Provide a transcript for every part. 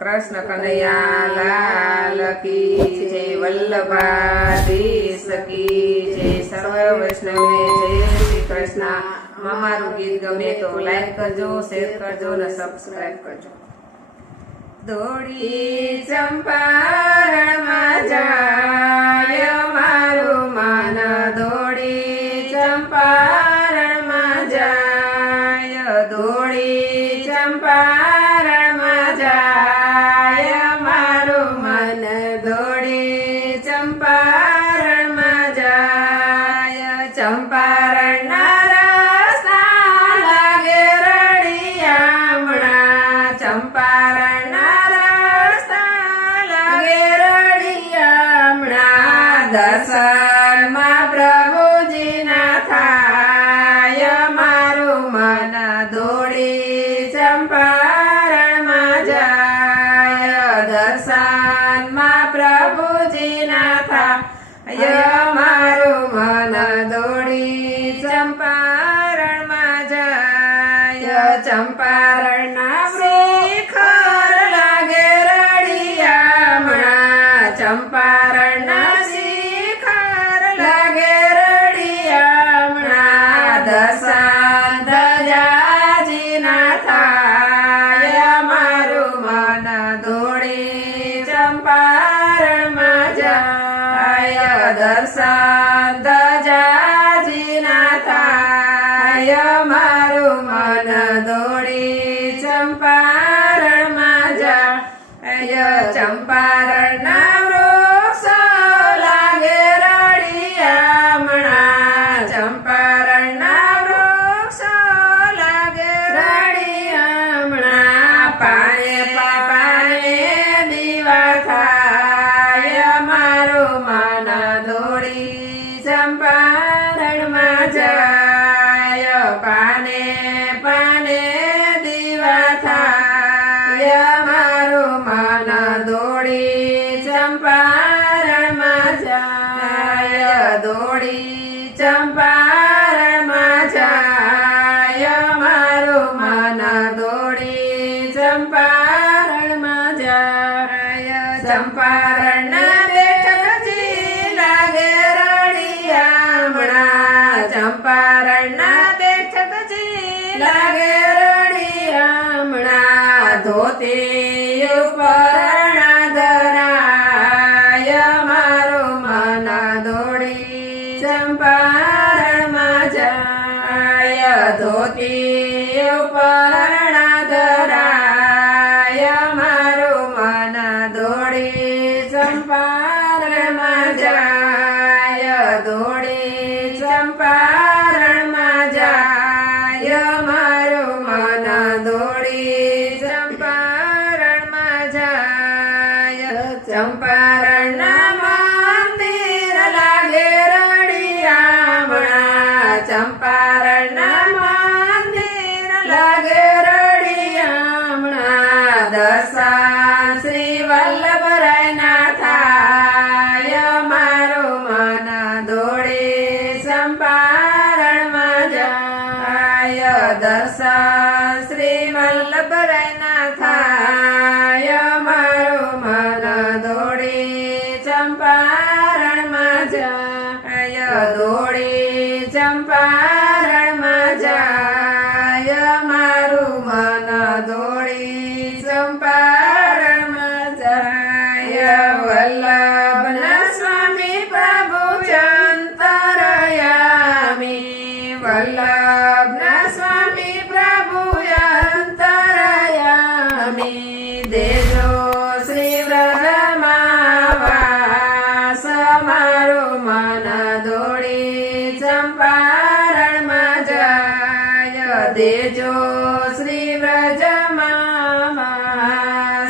કૃષ્ણ કનૈયા જય વલ્લભાધીશ કી જય સર્વ વૈષ્ણવને જય શ્રી કૃષ્ણ. અમારું ગીત ગમે તો લાઈક કરજો શેર કરજો અને સબસ્ક્રાઈબ કરજો. દોડી ચંપારણમાં જાય મારું માન. દોડી ચંપારણમાં જાય. દોડી ચંપારણમાં પ્રભુજીના થાય મારું મન દોડી ચંપારણમાં જાય. ચંપારણના શિખર લાગે રડિયામણા. ચંપારણના શિખર લાગે રડિયામણા. દર્શન ધજાજીના થાય. મારું મન દોડી દર્શન ધજાજીના થાય દોડી રડિયામણા ધોતી ઉપરણા ધરાય મારું મન દોડી ચંપારણમાં જાય ધોતી ઉપરણા ચંપારણમાં જાય. દર્શન શ્રી વલ્લભરાયના થાય મારું મન દોડી. ચંપારણમાં જાય. દોડી. ચંપારણમાં જાય. મારું મન દોડી. ચંપારણમાં જાય દેજો શ્રી વ્રજમાં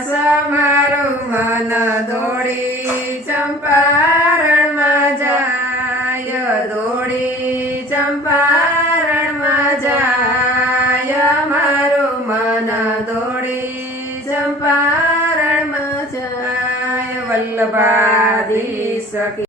સમારું મન દોડી ચંપારણમાં જાય, દોડી ચંપારણમાં જાય, મારું મન દોડી ચંપારણમાં જાય વલ્લભાધી સખી